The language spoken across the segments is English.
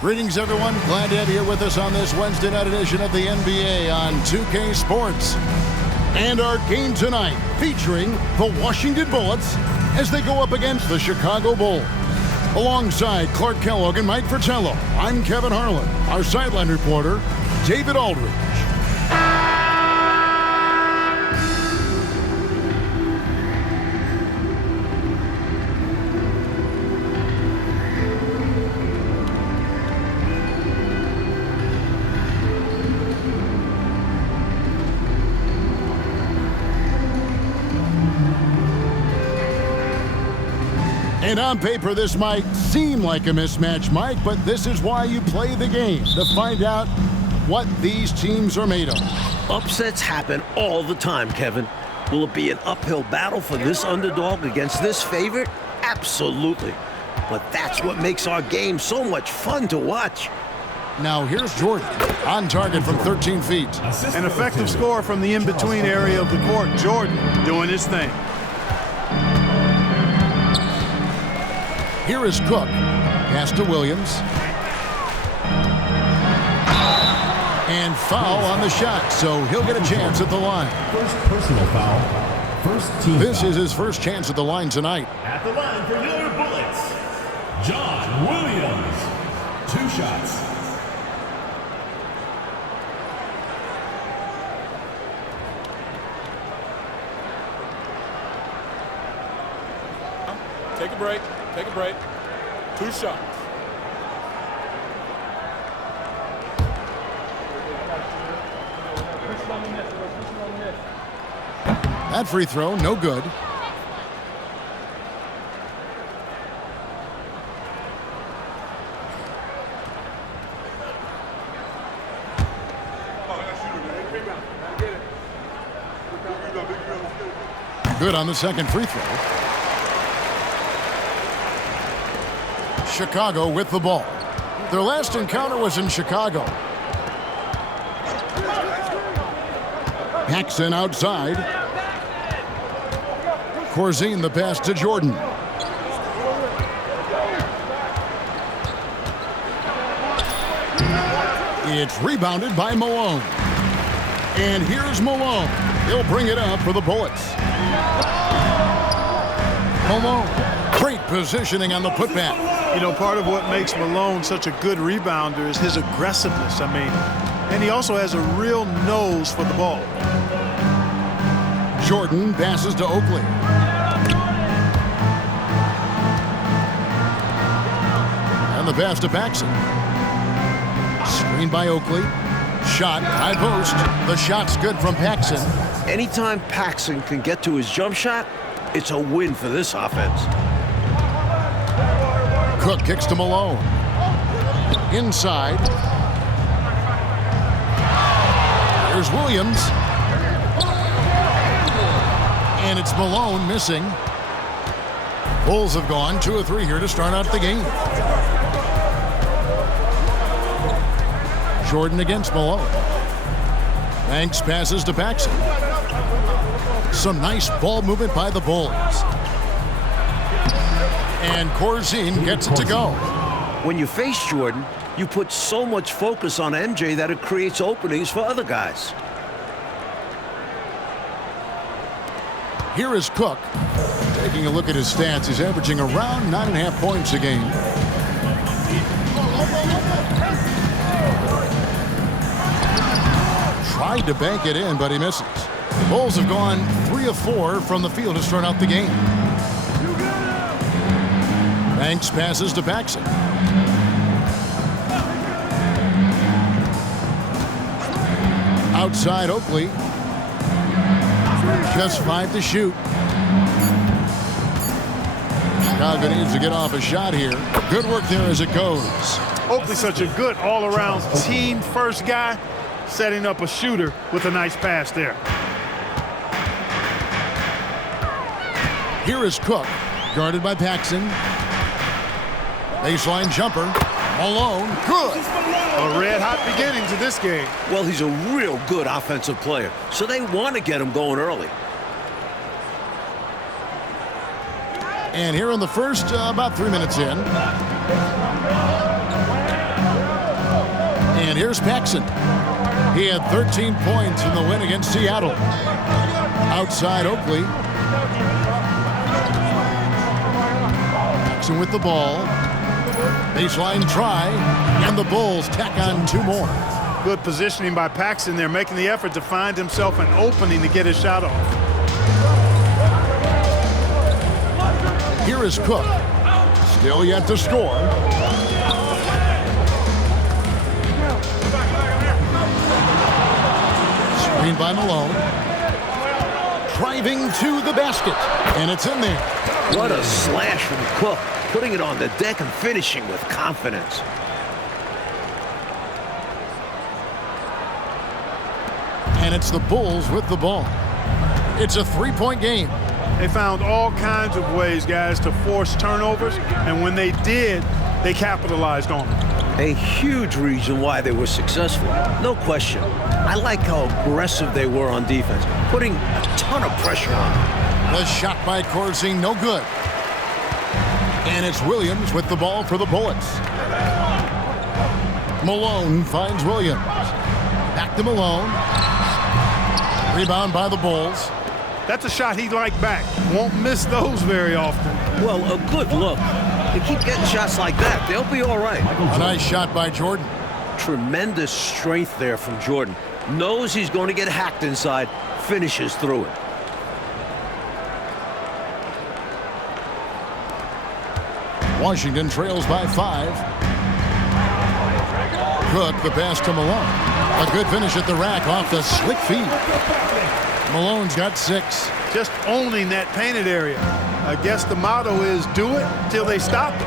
Greetings, everyone. Glad to have you here with us on this Wednesday night edition of the NBA on 2K Sports. And our game tonight featuring the Washington Bullets as they go up against the Chicago Bulls. Alongside Clark Kellogg and Mike Fratello, I'm Kevin Harlan. Our sideline reporter, David Aldridge. And on paper, this might seem like a mismatch, Mike, but this is why you play the game, to find out what these teams are made of. Upsets happen all the time, Kevin. Will it be an uphill battle for this underdog against this favorite? Absolutely. But that's what makes our game so much fun to watch. Now here's Jordan, on target from 13 feet. An effective score from the in-between area of the court. Jordan doing his thing. Here is Cook. Pass to Williams. And foul on the shot, so he'll get a chance at the line. First personal foul. First team This foul. is his first chance at the line tonight. At the line for your Bullets, John Williams. 2 shots. Take a break. Take a break. 2 shots. That free throw, no good. Good on the second free throw. Chicago with the ball. Their last encounter was in Chicago. Paxson outside. Corzine the pass to Jordan. It's rebounded by Malone. And here's Malone. He'll bring it up for the Bullets. Malone. Great positioning on the putback. You know, part of what makes Malone such a good rebounder is his aggressiveness. And he also has a real nose for the ball. Jordan passes to Oakley. And the pass to Paxson. Screen by Oakley. Shot, high post. The shot's good from Paxson. Anytime Paxson can get to his jump shot, it's a win for this offense. Cook kicks to Malone. Inside. Here's Williams. And it's Malone missing. Bulls have gone 2 of 3 here to start out the game. Jordan against Malone. Banks passes to Paxson. Some nice ball movement by the Bulls. And Corzine gets it to go. When you face Jordan, you put so much focus on MJ that it creates openings for other guys. Here is Cook. Taking a look at his stats, he's averaging around 9.5 points a game. Tried to bank it in, but he misses. The Bulls have gone 3 of 4 from the field to start out the game. Banks passes to Paxson. Outside Oakley. Just 5 to shoot. Chicago needs to get off a shot here. Good work there as it goes. Oakley's such a good all-around team-first guy, setting up a shooter with a nice pass there. Here is Cook, guarded by Paxson. Baseline jumper. Malone, good. A red-hot beginning to this game. Well, he's a real good offensive player, so they want to get him going early. And here in the first, about 3 minutes in. And here's Paxson. He had 13 points in the win against Seattle. Outside Oakley. Paxson with the ball. Baseline try. And the Bulls tack on 2 more. Good positioning by Paxson there, making the effort to find himself an opening to get his shot off. Here is Cook. Still yet to score. Screen by Malone. Driving to the basket. And it's in there. What a slash from Cook. Putting it on the deck and finishing with confidence. And it's the Bulls with the ball. It's a 3-point game. They found all kinds of ways, guys, to force turnovers, and when they did, they capitalized on them. A huge reason why they were successful. No question. I like how aggressive they were on defense, putting a ton of pressure on them. The shot by Corzine, no good. And it's Williams with the ball for the Bullets. Malone finds Williams. Back to Malone. Rebound by the Bulls. That's a shot he'd like back. Won't miss those very often. Well, a good look. They keep getting shots like that. They'll be all right. A nice shot by Jordan. Tremendous strength there from Jordan. Knows he's going to get hacked inside. Finishes through it. Washington trails by 5. Cook, the pass to Malone. A good finish at the rack off the slick feed. Malone's got 6. Just owning that painted area. I guess the motto is do it till they stop it.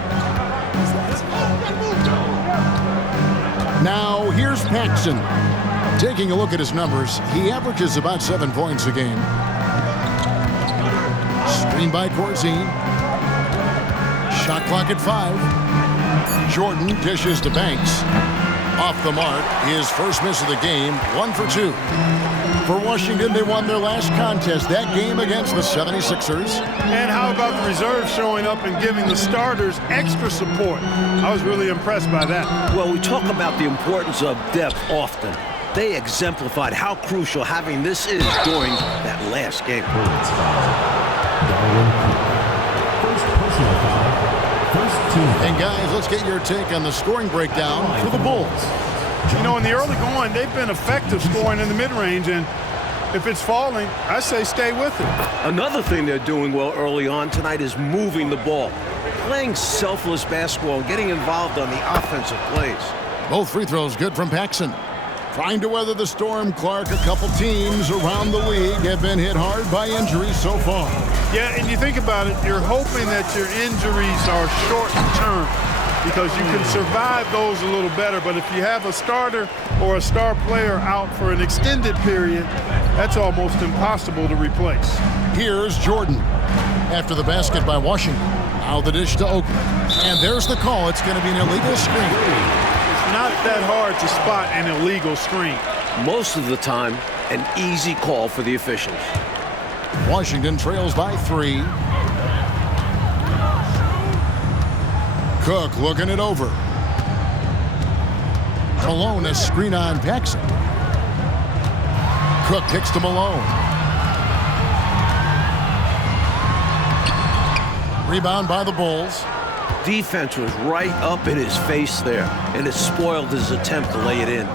Now here's Paxson. Taking a look at his numbers, he averages about 7 points a game. Screen by Corzine. Shot clock at 5. Jordan dishes to Banks. Off the mark, his first miss of the game, 1 for 2. For Washington, they won their last contest, that game against the 76ers. And how about the reserves showing up and giving the starters extra support? I was really impressed by that. Well, we talk about the importance of depth often. They exemplified how crucial having this is during that last game. And guys, let's get your take on the scoring breakdown for the Bulls. You know, in the early going, they've been effective scoring in the mid-range, and if it's falling, I say stay with it. Another thing they're doing well early on tonight is moving the ball. Playing selfless basketball and getting involved on the offensive plays. Both free throws good from Paxson. Trying to weather the storm, Clark. A couple teams around the league have been hit hard by injuries so far. Yeah, and you think about it, you're hoping that your injuries are short-term because you can survive those a little better. But if you have a starter or a star player out for an extended period, that's almost impossible to replace. Here's Jordan after the basket by Washington. Now the dish to Oakley. And there's the call. It's going to be an illegal screen. It's not that hard to spot an illegal screen. Most of the time, an easy call for the officials. Washington trails by 3. Cook looking it over. Malone, a screen on Paxson. Cook kicks to Malone. Rebound by the Bulls. Defense was right up in his face there, and it spoiled his attempt to lay it in.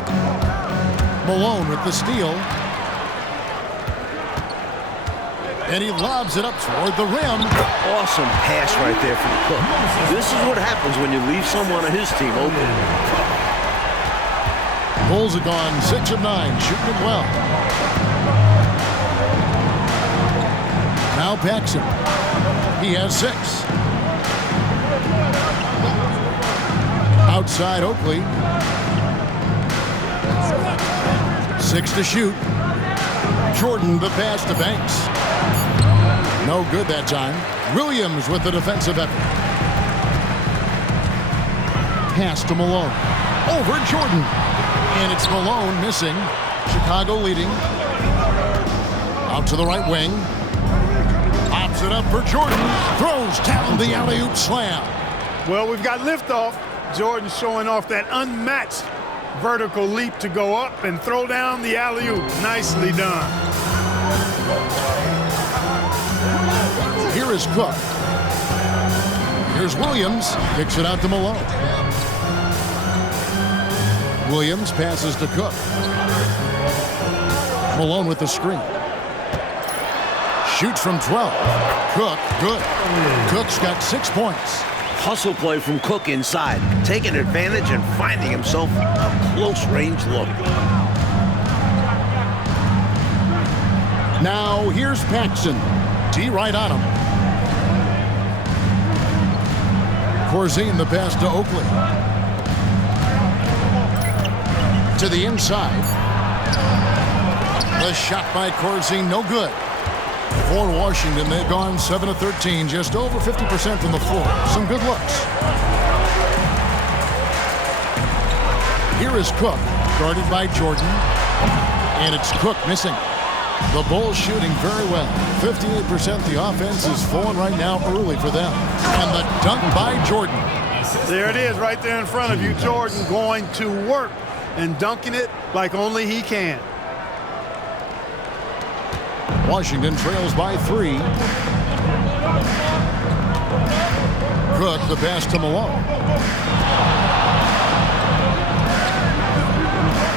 Malone with the steal. And he lobs it up toward the rim. Awesome pass right there from Cook. This is what happens when you leave someone on his team open. Bulls have gone 6 of 9, shooting it well. Now Paxson. He has 6. Outside Oakley. 6 to shoot. Jordan the pass to Banks. No good that time. Williams with the defensive effort. Pass to Malone. Over Jordan. And it's Malone missing. Chicago leading. Out to the right wing. Pops it up for Jordan. Throws down the alley-oop slam. Well, we've got liftoff. Jordan showing off that unmatched vertical leap to go up and throw down the alley-oop. Nicely done. Here is Cook. Here's Williams. Kicks it out to Malone. Williams passes to Cook. Malone with the screen. Shoots from 12. Cook, good. Cook's got 6 points. Hustle play from Cook inside, taking advantage and finding himself a close-range look. Now here's Paxson. D right on him. Corzine the pass to Oakley. To the inside. The shot by Corzine, no good. For Washington, they've gone 7 of 13, just over 50% from the floor. Some good looks. Here is Cook, guarded by Jordan. And it's Cook missing. The Bulls shooting very well. 58%. The offense is flowing right now early for them. And the dunk by Jordan. There it is right there in front of you. Jordan going to work and dunking it like only he can. Washington trails by 3. Cook, the pass to Malone.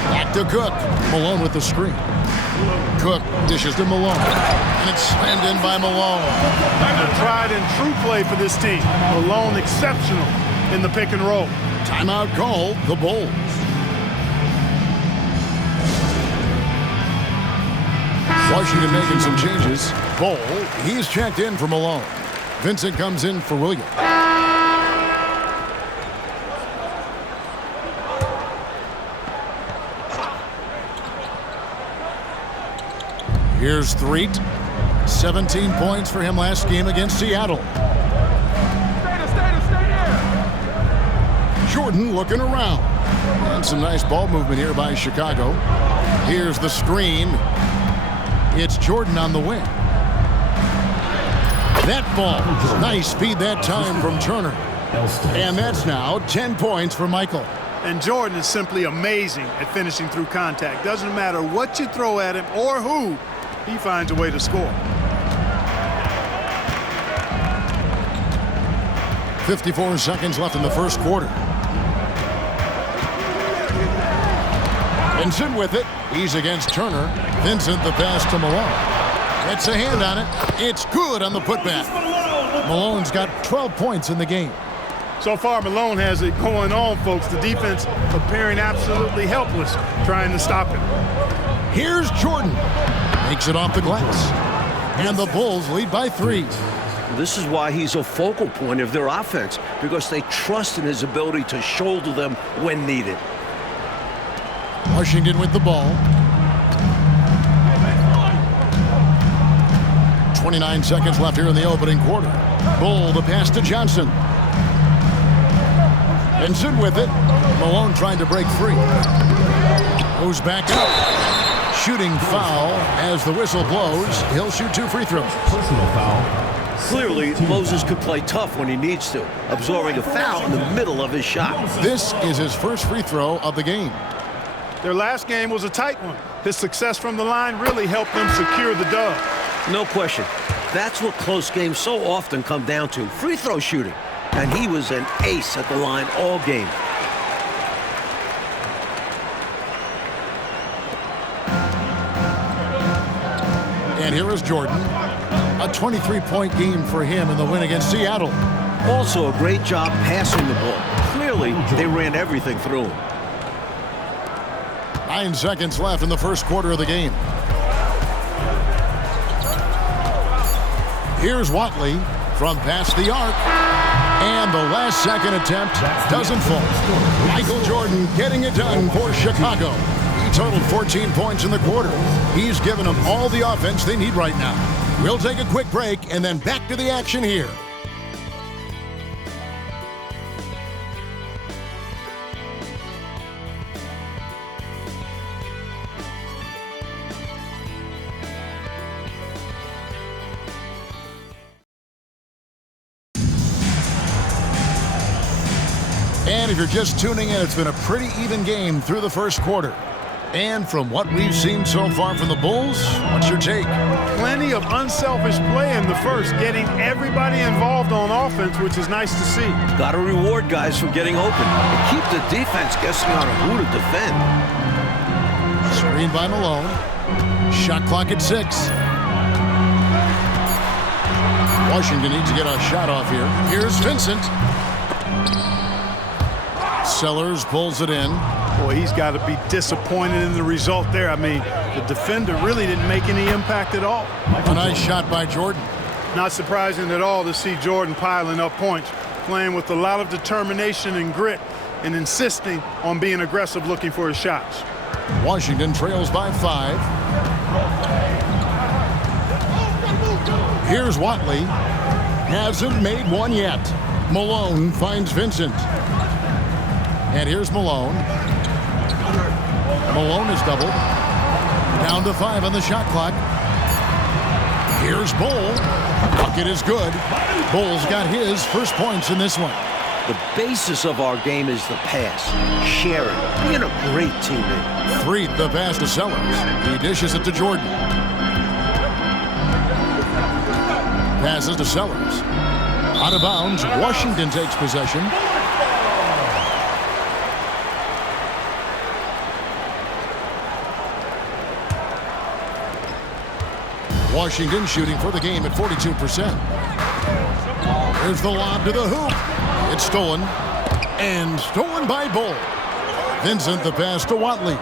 Back to Cook. Malone with the screen. Cook dishes to Malone. And it's slammed in by Malone. A tried and true play for this team. Malone exceptional in the pick and roll. Timeout called the Bulls. Washington making some changes. Bol, he's checked in for Malone. Vincent comes in for Williams. Here's Threet. 17 points for him last game against Seattle. Jordan looking around. And some nice ball movement here by Chicago. Here's the screen. It's Jordan on the wing. That ball, nice feed that time from Turner. And that's now 10 points for Michael. And Jordan is simply amazing at finishing through contact. Doesn't matter what you throw at him or who, he finds a way to score. 54 seconds left in the first quarter. Vincent with it. He's against Turner. Vincent the pass to Malone. Gets a hand on it. It's good on the putback. Malone's got 12 points in the game. So far, Malone has it going on, folks. The defense appearing absolutely helpless trying to stop him. Here's Jordan. Makes it off the glass. And the Bulls lead by 3. This is why he's a focal point of their offense, because they trust in his ability to shoulder them when needed. Washington with the ball. 29 seconds left here in the opening quarter. Bull the pass to Johnson. Vincent with it. Malone trying to break free. Goes back out. Shooting foul as the whistle blows. He'll shoot 2 free throws. Personal foul. Clearly, Moses could play tough when he needs to, absorbing a foul in the middle of his shot. This is his first free throw of the game. Their last game was a tight one. His success from the line really helped them secure the dub. No question. That's what close games so often come down to, free throw shooting. And he was an ace at the line all game. And here is Jordan. A 23-point game for him in the win against Seattle. Also a great job passing the ball. Clearly, they ran everything through him. 9 seconds left in the first quarter of the game. Here's Watley from past the arc. And the last second attempt doesn't fall. Michael Jordan getting it done for Chicago. He totaled 14 points in the quarter. He's given them all the offense they need right now. We'll take a quick break and then back to the action here. And And if you're just tuning in, it's been a pretty even game through the first quarter. And from what we've seen so far from the Bulls, what's your take? Plenty of unselfish play in the first, getting everybody involved on offense, which is nice to see. Got to reward guys for getting open and keep the defense guessing on who to defend. Screen by Malone. Shot clock at 6. Washington needs to get a shot off here. Here's Vincent. Sellers pulls it in. Boy, he's got to be disappointed in the result there. I mean, the defender really didn't make any impact at all. A nice shot by Jordan. Not surprising at all to see Jordan piling up points, playing with a lot of determination and grit and insisting on being aggressive looking for his shots. Washington trails by 5. Here's Watley. Hasn't made one yet. Malone finds Vincent. And here's Malone. Malone is doubled. Down to 5 on the shot clock. Here's Bull. Bucket is good. Bull's got his first points in this one. The basis of our game is the pass, sharing, being a great teammate. Freed the pass to Sellers. He dishes it to Jordan. Passes to Sellers. Out of bounds. Washington takes possession. Washington shooting for the game at 42%. Here's the lob to the hoop. It's stolen. And stolen by Bull. Vincent the pass to Watley.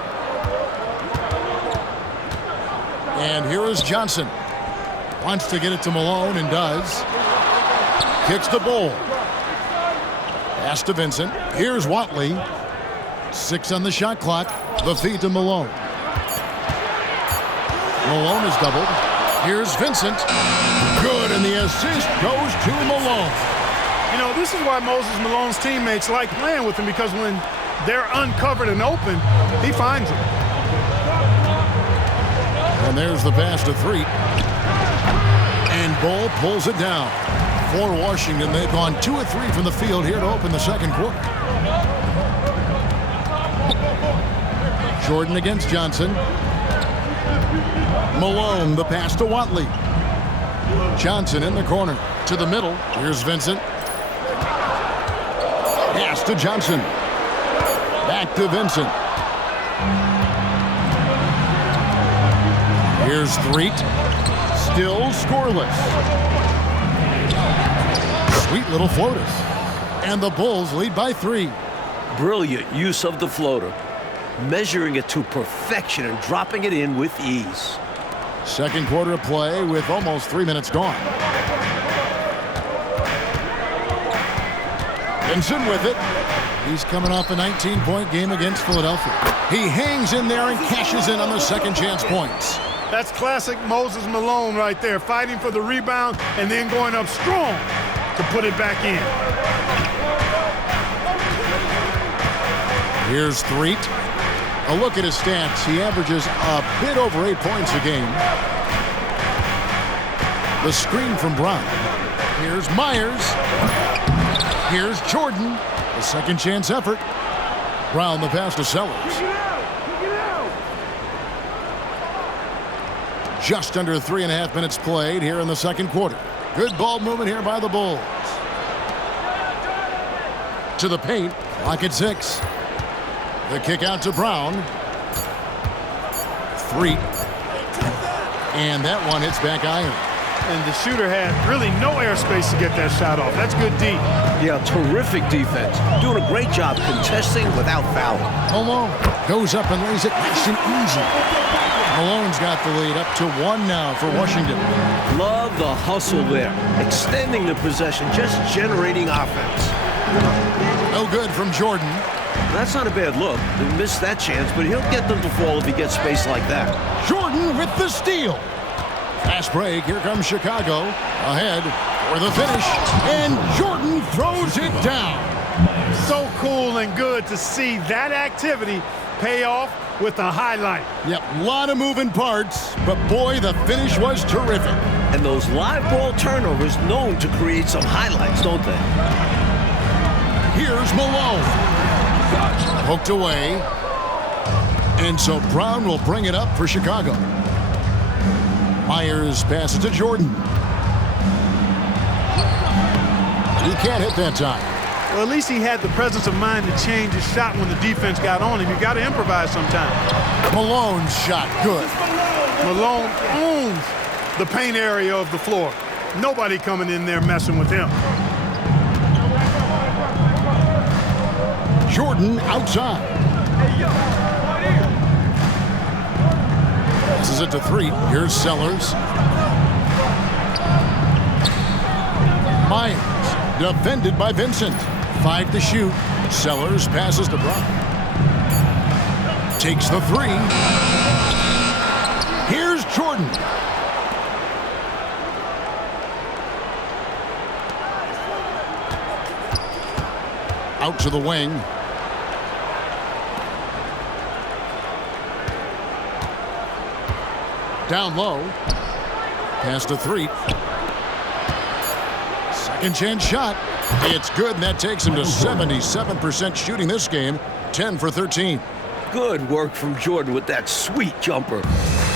And here is Johnson. Wants to get it to Malone and does. Kicks to Bull. Pass to Vincent. Here's Watley. 6 on the shot clock. The feed to Malone. Malone is doubled. Here's Vincent. Good, and the assist goes to Malone. You know, this is why Moses Malone's teammates like playing with him, because when they're uncovered and open, he finds them. And there's the pass to 3. And Bull pulls it down. For Washington, they've gone 2 of 3 from the field here to open the second quarter. Jordan against Johnson. Malone, the pass to Watley. Johnson in the corner. To the middle. Here's Vincent. Pass to Johnson. Back to Vincent. Here's Threet. Still scoreless. Sweet little floaters. And the Bulls lead by 3. Brilliant use of the floater. Measuring it to perfection and dropping it in with ease. Second quarter of play with almost 3 minutes gone. Vincent with it. He's coming off a 19-point game against Philadelphia. He hangs in there and cashes in on the second chance points. That's classic Moses Malone right there, fighting for the rebound and then going up strong to put it back in. Here's Threet. A look at his stats. He averages a bit over 8 points a game. The screen from Brown. Here's Myers. Here's Jordan. A second chance effort. Brown the pass to Sellers. Just under 3.5 minutes played here in the second quarter. Good ball movement here by the Bulls. To the paint. Clock at 6. The kick out to Brown. 3. And that one hits back iron. And the shooter had really no airspace to get that shot off. That's good D. Yeah, terrific defense. Doing a great job contesting without fouling. Malone goes up and lays it nice and easy. Malone's got the lead up to 1 now for Washington. Love the hustle there. Extending the possession, just generating offense. No good from Jordan. That's not a bad look. They missed that chance, but he'll get them to fall if he gets space like that. Jordan with the steal. Fast break. Here comes Chicago. Ahead for the finish. And Jordan throws it down. So cool and good to see that activity pay off with a highlight. Yep, a lot of moving parts, but boy, the finish was terrific. And those live ball turnovers known to create some highlights, don't they? Here's Malone. Poked away. And so Brown will bring it up for Chicago. Myers passes to Jordan. He can't hit that time. Well, at least he had the presence of mind to change his shot when the defense got on him. You got to improvise sometimes. Malone's shot, good. Malone owns the paint area of the floor. Nobody coming in there messing with him. Jordan outside. Passes it to 3. Here's Sellers. Myers, defended by Vincent. 5 to shoot. Sellers passes to Brown. Takes the 3. Here's Jordan. Out to the wing. Down low. Pass to 3. Second chance shot. It's good, and that takes him to 77% shooting this game. 10 for 13. Good work from Jordan with that sweet jumper,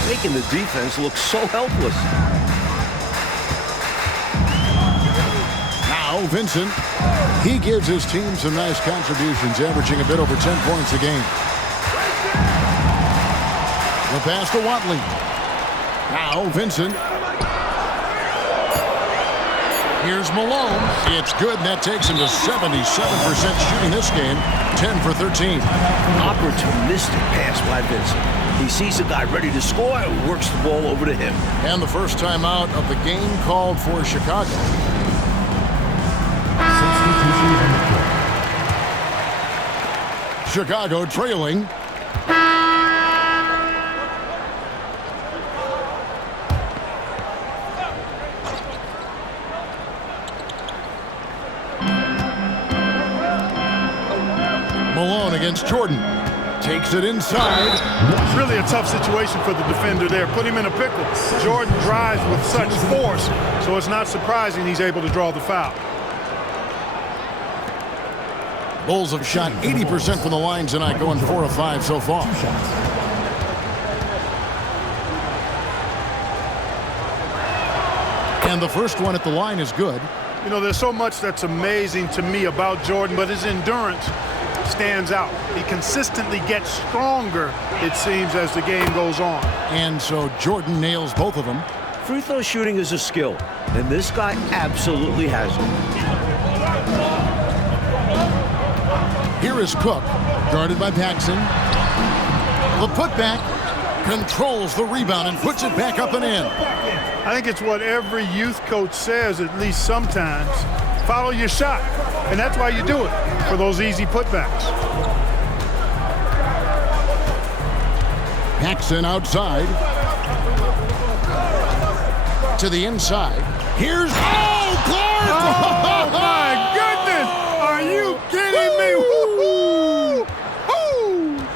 making the defense look so helpless. Now Vincent. He gives his team some nice contributions, averaging a bit over 10 points a game. The pass to Watley. Now Vincent. Here's Malone. It's good, and that takes him to 77% shooting this game. 10 for 13. Opportunistic pass by Vincent. He sees a guy ready to score and works the ball over to him. And the first timeout of the game called for Chicago. Chicago trailing. Malone against Jordan. Takes it inside. Really a tough situation for the defender there. Put him in a pickle. Jordan drives with such force, so it's not surprising he's able to draw the foul. Bulls have shot 80% from the line tonight, going 4 of 5 so far. And the first one at the line is good. You know, there's so much that's amazing to me about Jordan, but his endurance stands out. He consistently gets stronger, it seems, as the game goes on. And so Jordan nails both of them. Free throw shooting is a skill, and this guy absolutely has it. Here is Cook, guarded by Paxson. The putback, controls the rebound and puts it back up and in. I think it's what every youth coach says, at least sometimes. Follow your shot, and that's why you do it, for those easy putbacks. Paxson outside. To the inside. Here's... Oh, Clark! Oh, my goodness! Are you kidding me? Woo-hoo! Woo!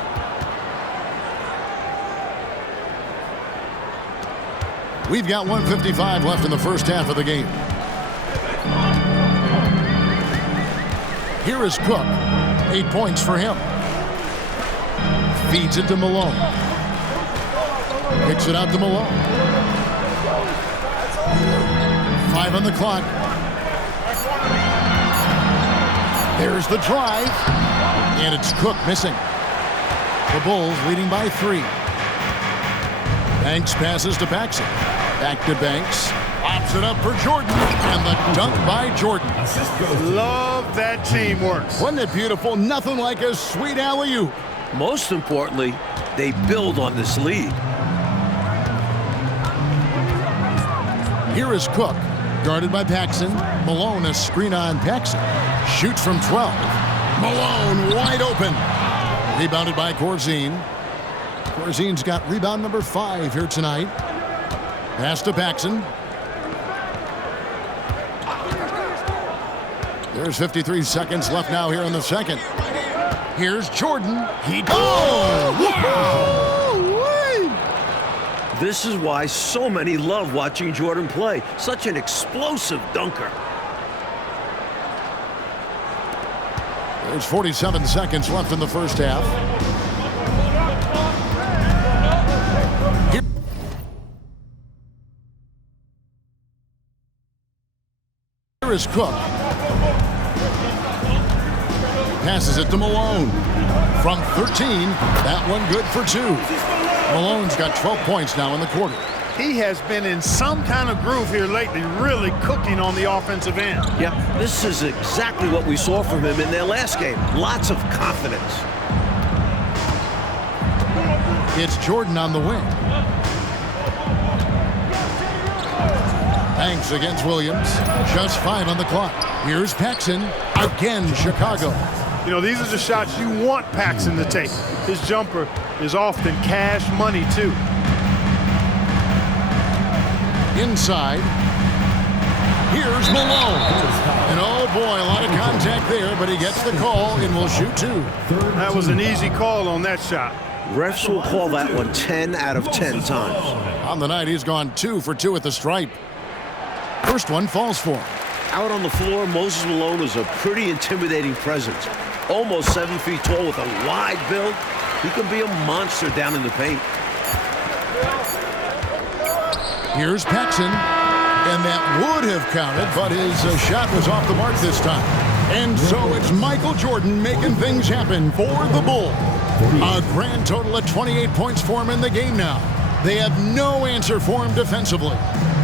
We've got 1:55 left in the first half of the game. Here is Cook. 8 points for him. Feeds it to Malone. Kicks it out to Malone. 5 on the clock. There's the drive. And it's Cook missing. The Bulls leading by 3. Banks passes to Paxson. Back to Banks. Pops it up for Jordan. And the dunk by Jordan. Love that teamwork. Wasn't it beautiful? Nothing like a sweet alley-oop. Most importantly, they build on this lead. Here is Cook, guarded by Paxson. Malone, a screen on Paxson. Shoots from 12. Malone wide open. Rebounded by Corzine. Corzine's got rebound number 5 here tonight. Pass to Paxson. There's 53 seconds left now here in the second. Here's Jordan. He goes! Wow! This is why so many love watching Jordan play. Such an explosive dunker. There's 47 seconds left in the first half. Here is Cook. Passes it to Malone. From 13, that one good for 2. Malone's got 12 points now in the quarter. He has been in some kind of groove here lately, really cooking on the offensive end. Yep, this is exactly what we saw from him in their last game. Lots of confidence. It's Jordan on the wing. Banks against Williams. Just 5 on the clock. Here's Paxson. Again, Chicago. You know, these are the shots you want Paxson to take. His jumper is often cash money, too. Inside. Here's Malone. And oh boy, a lot of contact there, but he gets the call and will shoot 2. That was an easy call on that shot. Refs will call that one 10 out of 10 times. On the night, he's gone 2 for 2 at the stripe. First one falls for him. Out on the floor, Moses Malone is a pretty intimidating presence. Almost 7 feet tall with a wide build. He can be a monster down in the paint. Here's Paxson, and that would have counted, but his shot was off the mark this time. And so it's Michael Jordan making things happen for the Bulls. A grand total of 28 points for him in the game now. They have no answer for him defensively.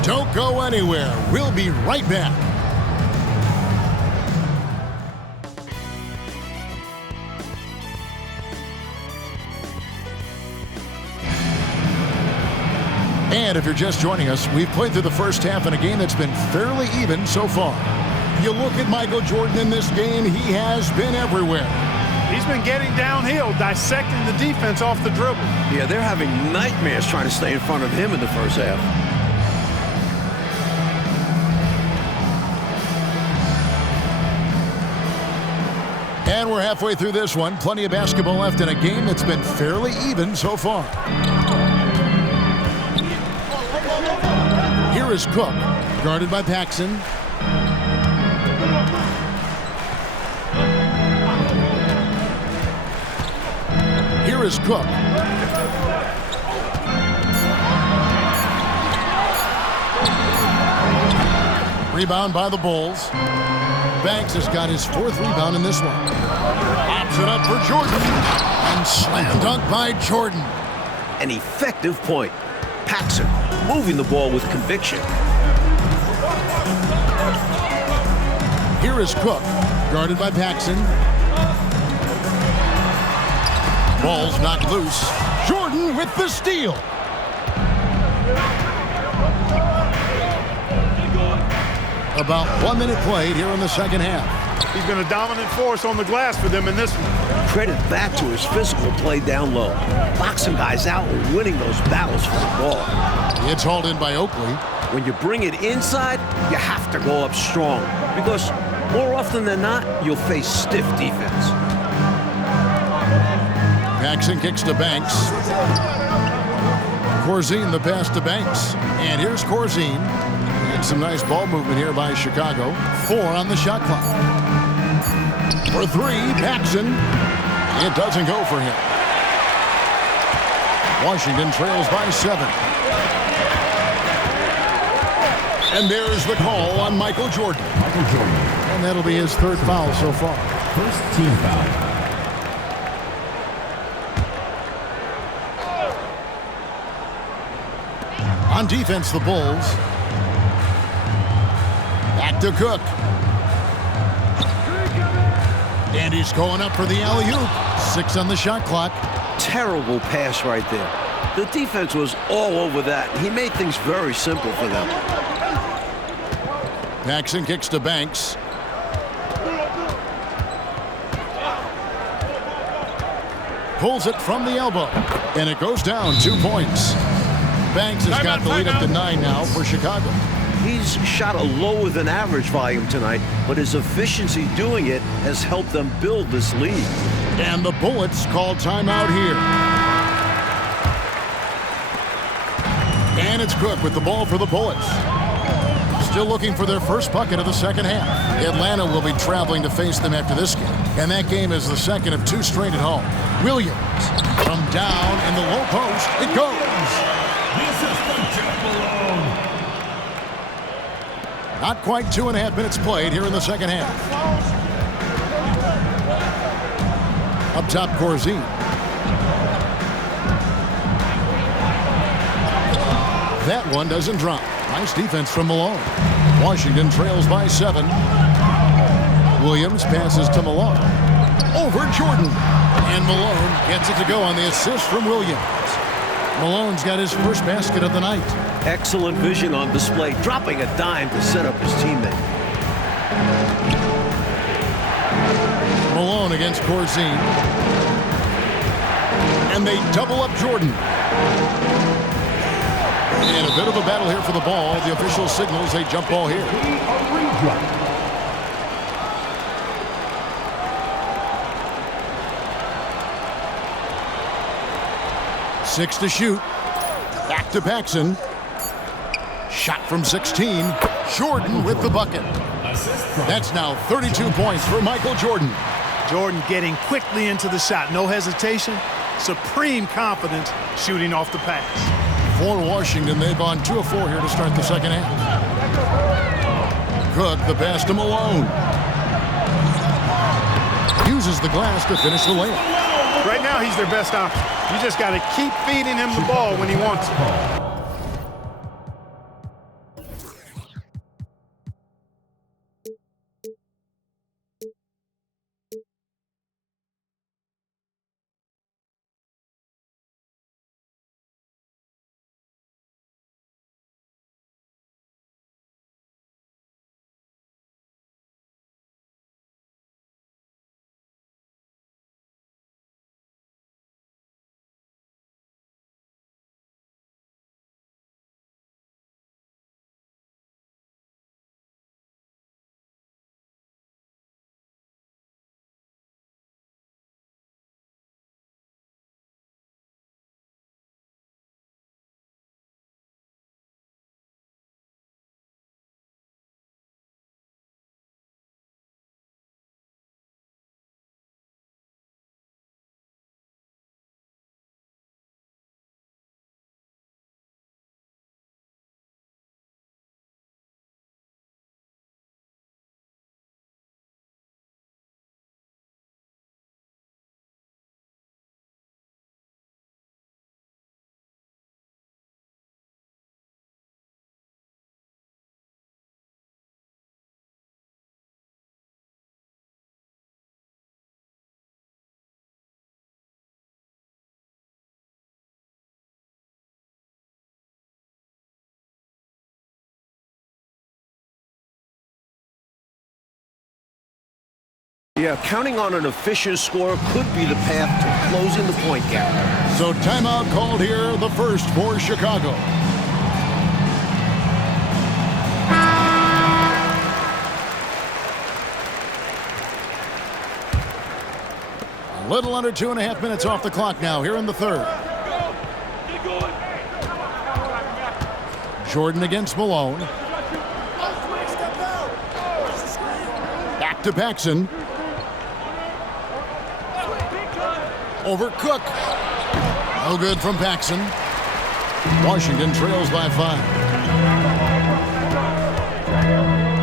Don't go anywhere. We'll be right back. And if you're just joining us, we've played through the first half in a game that's been fairly even so far. You look at Michael Jordan in this game, he has been everywhere. He's been getting downhill, dissecting the defense off the dribble. Yeah, they're having nightmares trying to stay in front of him in the first half. And we're halfway through this one. Plenty of basketball left in a game that's been fairly even so far. Here is Cook, guarded by Paxson. Here is Cook. Rebound by the Bulls. Banks has got his 4th rebound in this one. Pops it up for Jordan. And slam dunk by Jordan. An effective point. Paxson moving the ball with conviction. Here is Cook, guarded by Paxson. Ball's knocked loose. Jordan with the steal. About 1 minute played here in the second half. He's been a dominant force on the glass for them in this one. Credit that to his physical play down low. Boxing guys out and winning those battles for the ball. It's hauled in by Oakley. When you bring it inside, you have to go up strong. Because more often than not, you'll face stiff defense. Paxson kicks to Banks. Corzine the pass to Banks. And here's Corzine. And some nice ball movement here by Chicago. 4 on the shot clock. For 3, Paxson. It doesn't go for him. Washington trails by 7. And there's the call on Michael Jordan. And that'll be his 3rd foul so far. First team foul. On defense, the Bulls. Back to Cook. And he's going up for the alley-oop. 6 on the shot clock. Terrible pass right there. The defense was all over that. He made things very simple for them. Paxson kicks to Banks. Pulls it from the elbow. And it goes down 2 points. Banks has got the lead up to 9 now for Chicago. He's shot a lower than average volume tonight, but his efficiency doing it has helped them build this lead. And the Bullets call timeout here. And it's Cook with the ball for the Bullets. Still looking for their first bucket of the second half. Atlanta will be traveling to face them after this game. And that game is the second of 2 straight at home. Williams from down in the low post. It goes. The assist from Jeff Malone. Not quite 2.5 minutes played here in the second half. Up top, Corzine. That one doesn't drop. Nice defense from Malone. Washington trails by 7. Williams passes to Malone. Over Jordan. And Malone gets it to go on the assist from Williams. Malone's got his first basket of the night. Excellent vision on display, dropping a dime to set up his teammate. Malone against Corzine. And they double up Jordan. And a bit of a battle here for the ball. The official signals a jump ball here. 6 to shoot. Back to Paxson. Shot from 16. Jordan with the bucket. That's now 32 points for Michael Jordan. Jordan getting quickly into the shot. No hesitation. Supreme confidence shooting off the pass. For Washington, they've gone 2 of 4 here to start the second half. Cook, the pass to Malone. Uses the glass to finish the layup. Right now, he's their best option. You just got to keep feeding him the ball when he wants it. Yeah, counting on an efficient score could be the path to closing the point gap. So timeout called here, the first for Chicago. A little under 2.5 minutes off the clock now here in the third. Jordan against Malone. Back to Paxson. Over Cook. No good from Paxson. Washington trails by 5.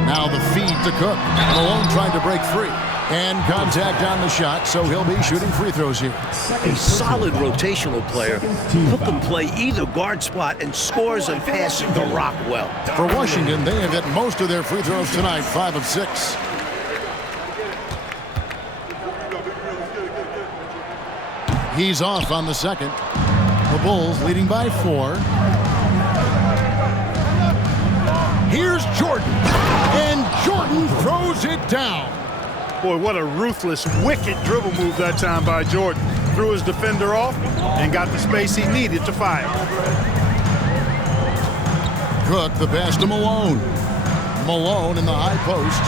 Now the feed to Cook. Malone trying to break free. And contact on the shot, so he'll be shooting free throws here. A solid rotational player. Cook can play either guard spot and scores and passes the rock well. For Washington, they have hit most of their free throws tonight, 5 of 6. He's off on the second. The Bulls leading by 4. Here's Jordan. And Jordan throws it down. Boy, what a ruthless, wicked dribble move that time by Jordan. Threw his defender off and got the space he needed to fire. Cook, the pass to Malone. Malone in the high post.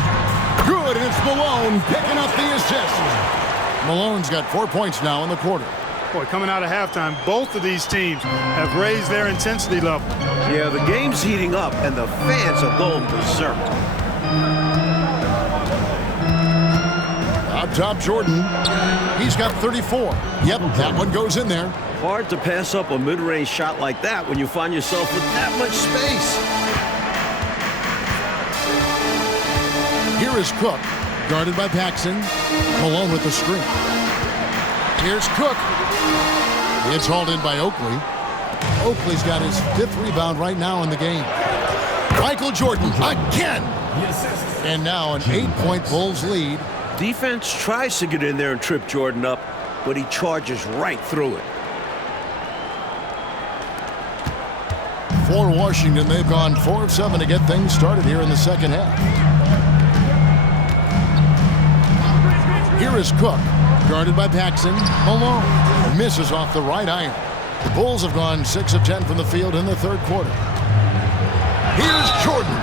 Good, and it's Malone picking up the assist. Malone's got 4 points now in the quarter. Boy, coming out of halftime, both of these teams have raised their intensity level. Yeah, the game's heating up, and the fans are going berserk. Up top, Jordan. He's got 34. Yep, that one goes in there. Hard to pass up a mid-range shot like that when you find yourself with that much space. Here is Cook, guarded by Paxson. Malone with the screen. Here's Cook. It's hauled in by Oakley. Oakley's got his 5th rebound right now in the game. Michael Jordan again. And now an 8-point Bulls lead. Defense tries to get in there and trip Jordan up, but he charges right through it. For Washington, they've gone 4 of 7 to get things started here in the second half. Here is Cook, guarded by Paxson. Malone misses off the right iron. The Bulls have gone 6 of 10 from the field in the third quarter. Here's Jordan.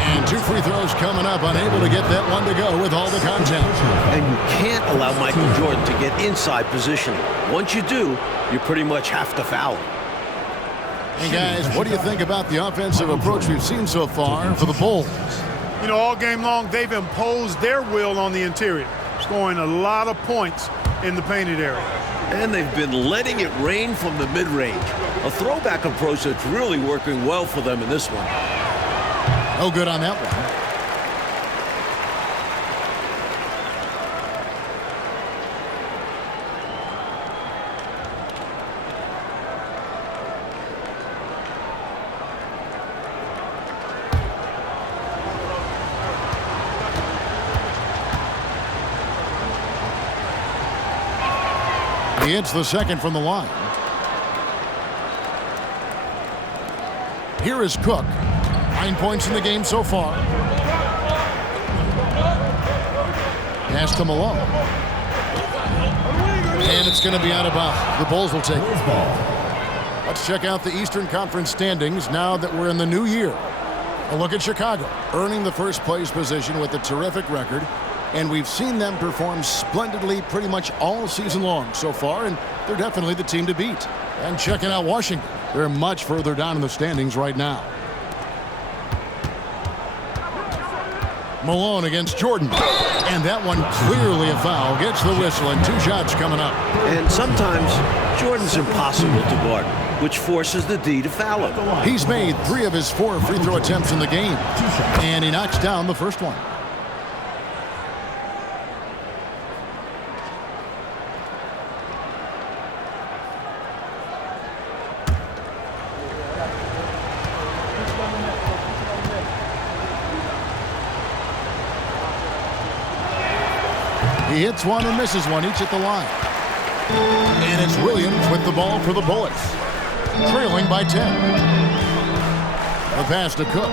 And 2 free throws coming up, unable to get that one to go with all the contact. And you can't allow Michael Jordan to get inside positioning. Once you do, you pretty much have to foul him. Hey guys, what do you think about the offensive approach we've seen so far for the Bulls? You know, all game long, they've imposed their will on the interior, scoring a lot of points in the painted area. And they've been letting it rain from the mid-range. A throwback approach that's really working well for them in this one. No good on that one. He hits the second from the line. Here is Cook. 9 points in the game so far. Pass to Malone. And it's going to be out of bounds. The Bulls will take it. Let's check out the Eastern Conference standings now that we're in the new year. A look at Chicago, earning the first place position with a terrific record. And we've seen them perform splendidly pretty much all season long so far, and they're definitely the team to beat. And checking out Washington, they're much further down in the standings right now. Malone against Jordan. And that one clearly a foul. Gets the whistle, and 2 shots coming up. And sometimes Jordan's impossible to guard, which forces the D to foul him. He's made 3 of his 4 free throw attempts in the game. And he knocks down the first one. He hits one and misses one, each at the line. And it's Williams with the ball for the Bullets, trailing by 10. The pass to Cook.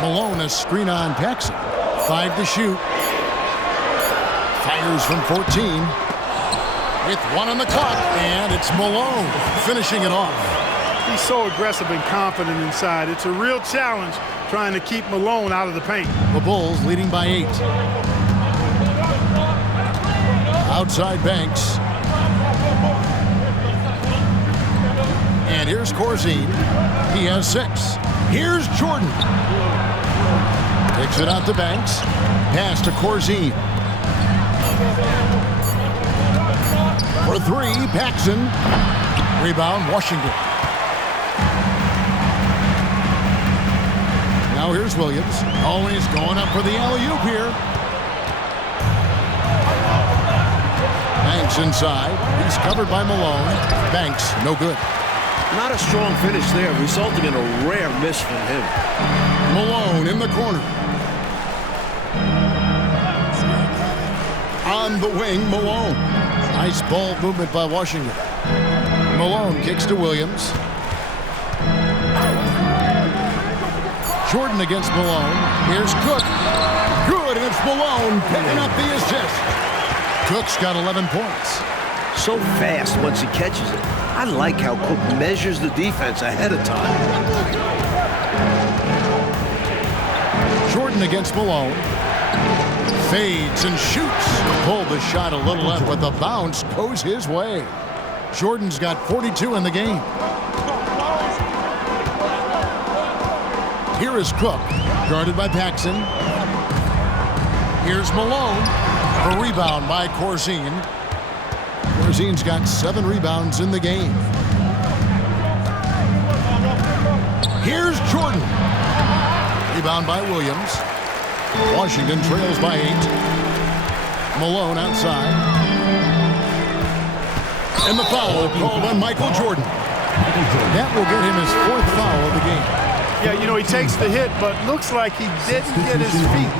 Malone, a screen on Paxson. 5 to shoot. Fires from 14. With 1 on the clock, and it's Malone finishing it off. He's so aggressive and confident inside. It's a real challenge trying to keep Malone out of the paint. The Bulls leading by 8. Outside Banks. And here's Corzine. He has 6. Here's Jordan. Takes it out to Banks. Pass to Corzine. For 3, Paxson. Rebound, Washington. Now here's Williams. Oh, he's going up for the alley-oop here. Banks inside. He's covered by Malone. Banks, no good. Not a strong finish there, resulting in a rare miss from him. Malone in the corner. On the wing, Malone. Nice ball movement by Washington. Malone kicks to Williams. Jordan against Malone. Here's Cook. Good, and it's Malone picking up the assist. Cook's got 11 points. So fast once he catches it. I like how Cook measures the defense ahead of time. Jordan against Malone. Fades and shoots. Pulled the shot a little left, but the bounce goes his way. Jordan's got 42 in the game. Here is Cook, guarded by Paxson. Here's Malone. A rebound by Corzine. Corzine's got 7 rebounds in the game. Here's Jordan. Rebound by Williams. Washington trails by 8. Malone outside. And the foul called on Michael Jordan. That will get him his 4th foul of the game. Yeah, you know, he takes the hit, but looks like he didn't get his feet.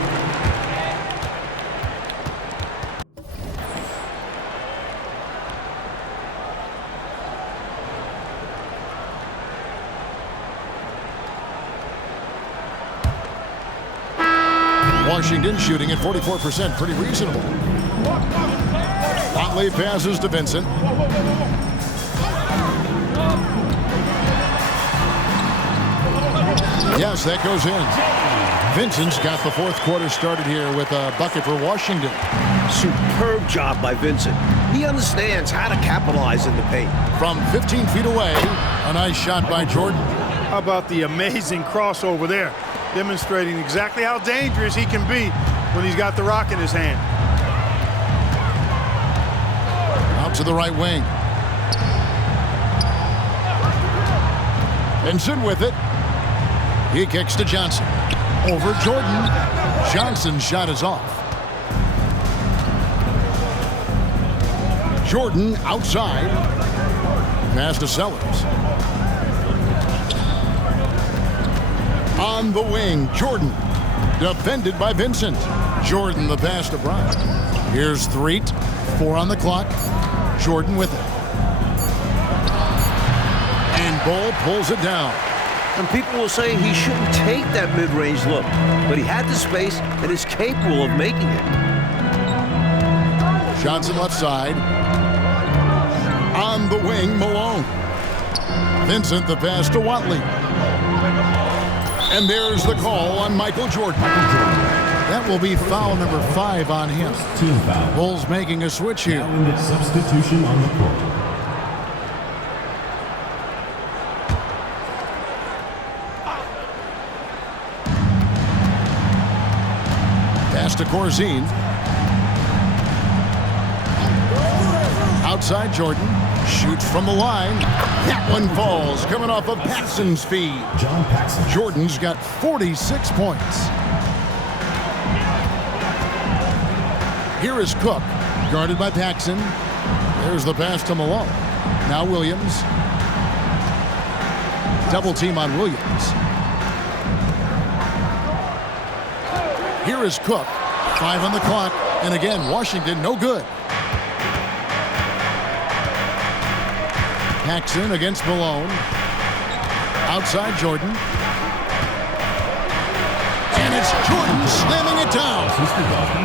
Washington shooting at 44%, pretty reasonable. Watley passes to Vincent. Yes, that goes in. Vincent's got the 4th quarter started here with a bucket for Washington. Superb job by Vincent. He understands how to capitalize in the paint. From 15 feet away, a nice shot by Jordan. How about the amazing crossover there? Demonstrating exactly how dangerous he can be when he's got the rock in his hand. Out to the right wing. Vincent with it. He kicks to Johnson. Over Jordan. Johnson's shot is off. Jordan outside. Pass to Sellers. On the wing, Jordan. Defended by Vincent. Jordan the pass to Brown. Here's Threet. 4 on the clock. Jordan with it. And Bull pulls it down. And people will say he shouldn't take that mid-range look, but he had the space and is capable of making it. Johnson left side. On the wing, Malone. Vincent the pass to Watley. And there's the call on Michael Jordan. That will be foul number 5 on him. Team foul. Bulls making a switch here. And a substitution on the court. Pass to Corzine. Outside Jordan. Shoots from the line. That one falls, coming off of Paxson's feed. John Paxson. Jordan's got 46 points. Here is Cook, guarded by Paxson. There's the pass to Malone. Now Williams. Double team on Williams. Here is Cook. 5 on the clock. And again, Washington no good. Paxson against Malone. Outside Jordan. And it's Jordan slamming it down.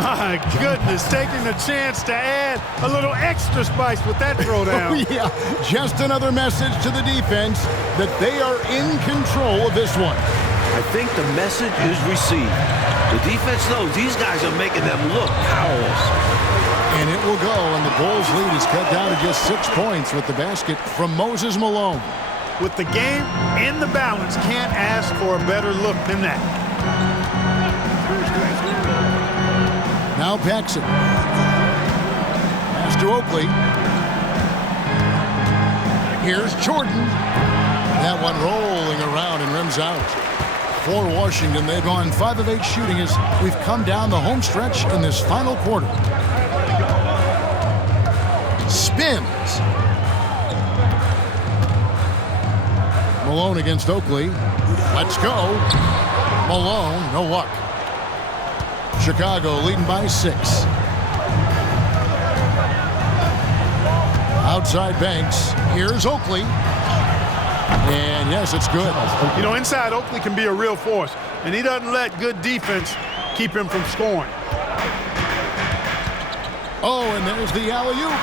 My goodness, taking the chance to add a little extra spice with that throwdown. Yeah, just another message to the defense that they are in control of this one. I think the message is received. The defense knows these guys are making them look powerless. And it will go, and the Bulls' lead is cut down to just 6 points with the basket from Moses Malone. With the game in the balance, can't ask for a better look than that. Now Paxson. Pass to Oakley. Here's Jordan. That one rolling around and rims out. For Washington, they've gone 5 of 8 shooting as we've come down the home stretch in this final quarter. Spins. Malone against Oakley. Let's go. Malone, no luck. Chicago leading by 6. Outside Banks. Here's Oakley. And yes, it's good. You know, inside Oakley can be a real force, and he doesn't let good defense keep him from scoring. Oh, and there's the alley-oop.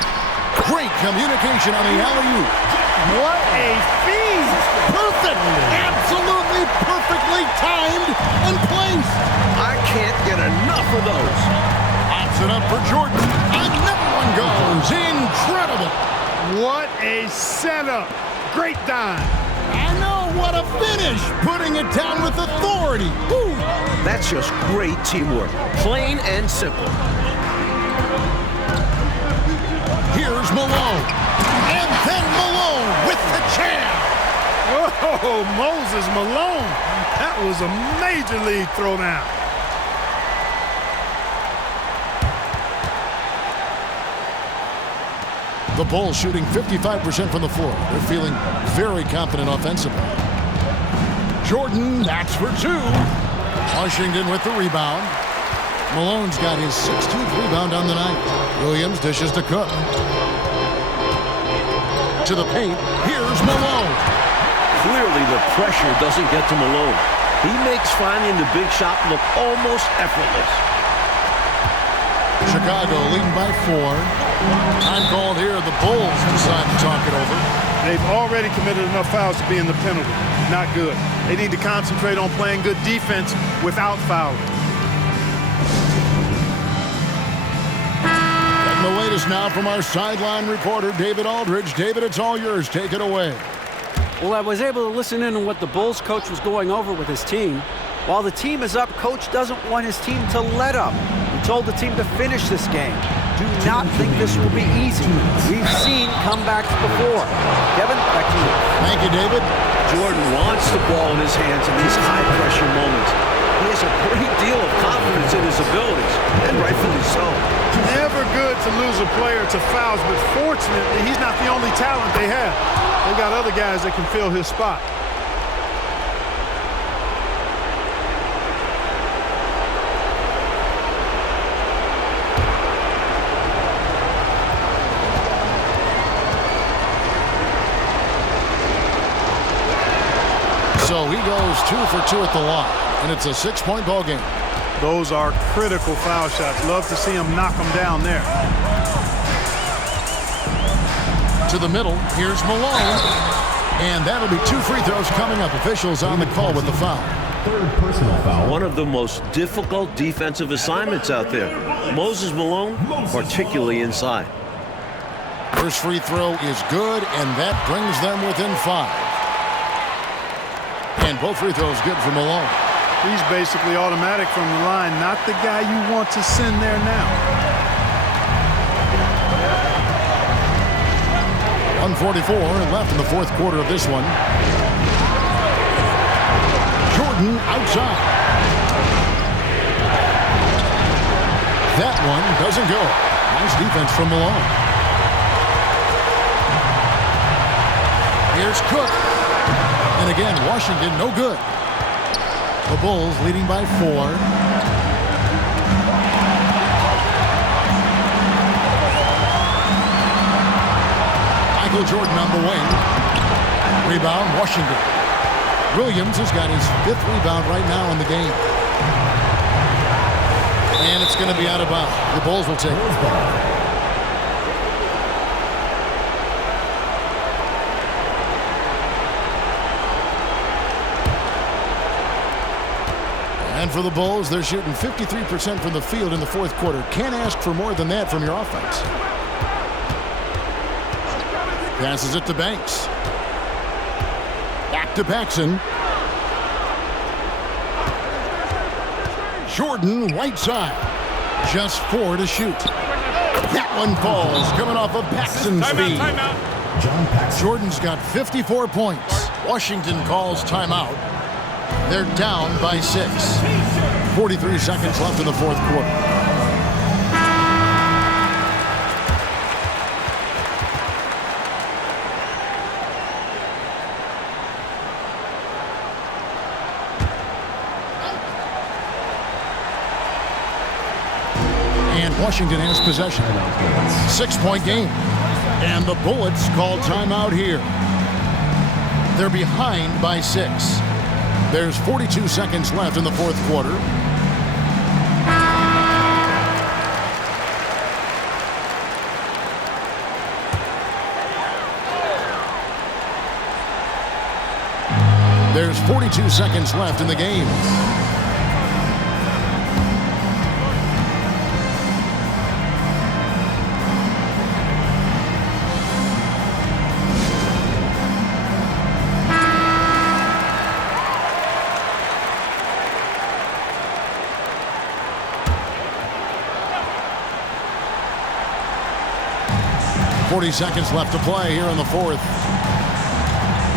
Great communication on the alley-oop. What a feed! Perfect! Absolutely perfectly timed and placed. I can't get enough of those. Pops it up for Jordan. Another one goes. Incredible. What a setup. Great dime. I know. what a finish! Putting it down with authority. Woo. That's just great teamwork. Plain and simple. Here's Malone. And then Malone with the jam. Whoa, Moses Malone. That was a major league throwdown. The Bulls shooting 55% from the floor. They're feeling very confident offensively. Jordan, that's for two. Washington with the rebound. Malone's got his 16th rebound on the night. Williams dishes to Cook. To the paint, here's Malone. Clearly the pressure doesn't get to Malone. He makes finding the big shot look almost effortless. Chicago leading by 4. Time called here. The Bulls decide to talk it over. They've already committed enough fouls to be in the penalty. Not good. They need to concentrate on playing good defense without fouling. Getting the latest now from our sideline reporter, David Aldridge. David, it's all yours. Take it away. Well, I was able to listen in on what the Bulls coach was going over with his team. While the team is up, coach doesn't want his team to let up. He told the team to finish this game. Do not think this will be easy. We've seen comebacks before. Kevin, back to you. Thank you, David. Jordan wants the ball in his hands in these high-pressure moments. He has a great deal of confidence in his abilities, and rightfully so. Never good to lose a player to fouls, but fortunately, he's not the only talent they have. They've got other guys that can fill his spot. So he goes 2 for 2 at the line, and it's a 6-point ball game. Those are critical foul shots. Love to see him knock them down there. To the middle, here's Malone. And that'll be 2 free throws coming up. Officials on the call with the foul. Third personal foul. One of the most difficult defensive assignments out there. Moses Malone, particularly inside. First free throw is good, and that brings them within 5. And both free throws good for Malone. He's basically automatic from the line, not the guy you want to send there now. 1:44 left in the fourth quarter of this one. Jordan outside. That one doesn't go. Nice defense from Malone. Here's Cook. And again, Washington no good. The Bulls leading by 4. Michael Jordan on the wing. Rebound, Washington. Williams has got his 5th rebound right now in the game. And it's going to be out of bounds. The Bulls will take it. And for the Bulls, they're shooting 53% from the field in the fourth quarter. Can't ask for more than that from your offense. Passes it to Banks. Back to Paxson. Jordan, right side. Just 4 to shoot. That one falls, coming off of Paxson's speed. John Paxson. Jordan's got 54 points. Washington calls timeout. They're down by 6. 43 seconds left in the fourth quarter. And Washington has possession. 6-point game. And the Bullets call timeout here. They're behind by 6. There's 42 seconds left in the fourth quarter. There's 42 seconds left in the game. 40 seconds left to play here in the fourth.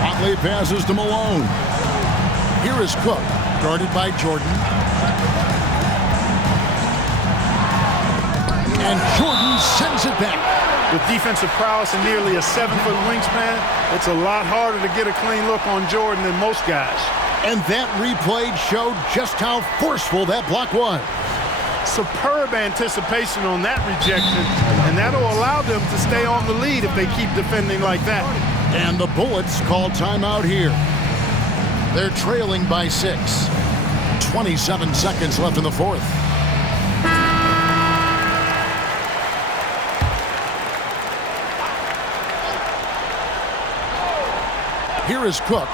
Watley passes to Malone. Here is Cook, guarded by Jordan. And Jordan sends it back. With defensive prowess and nearly a 7-foot wingspan, it's a lot harder to get a clean look on Jordan than most guys. And that replay showed just how forceful that block was. Superb anticipation on that rejection, and that'll allow them to stay on the lead if they keep defending like that. And the Bullets call timeout here. They're trailing by 6. 27 seconds left in the fourth. Here is Cook.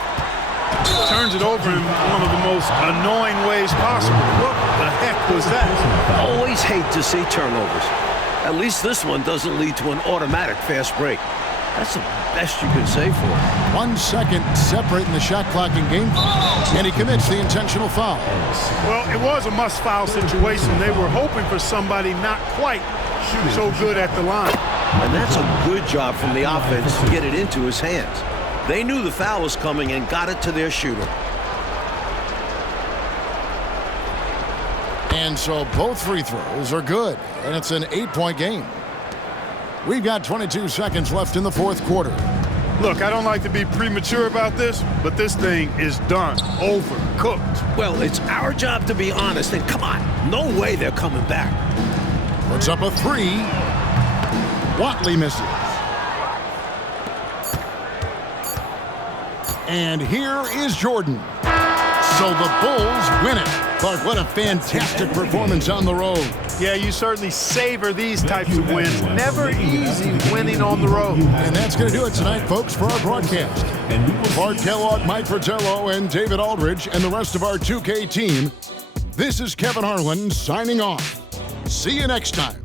Turns it over in one of the most annoying ways possible. What the heck was that? Always hate to see turnovers. At least this one doesn't lead to an automatic fast break. That's the best you can say for it. 1 second separating the shot clock and game clock, and he commits the intentional foul. Well, it was a must-foul situation. They were hoping for somebody not quite so good at the line. And that's a good job from the offense to get it into his hands. They knew the foul was coming and got it to their shooter. And so both free throws are good, and it's an 8-point game. We've got 22 seconds left in the fourth quarter. Look, I don't like to be premature about this, but this thing is done, over, cooked. Well, it's our job to be honest, and come on, no way they're coming back. Puts up a 3. Watley misses. And here is Jordan. So the Bulls win it. But what a fantastic performance on the road. Yeah, you certainly savor these types of wins. Never easy winning on the road. And that's going to do it tonight, folks, for our broadcast. Bart Kellogg, Mike Fratello, and David Aldridge, and the rest of our 2K team, this is Kevin Harlan signing off. See you next time.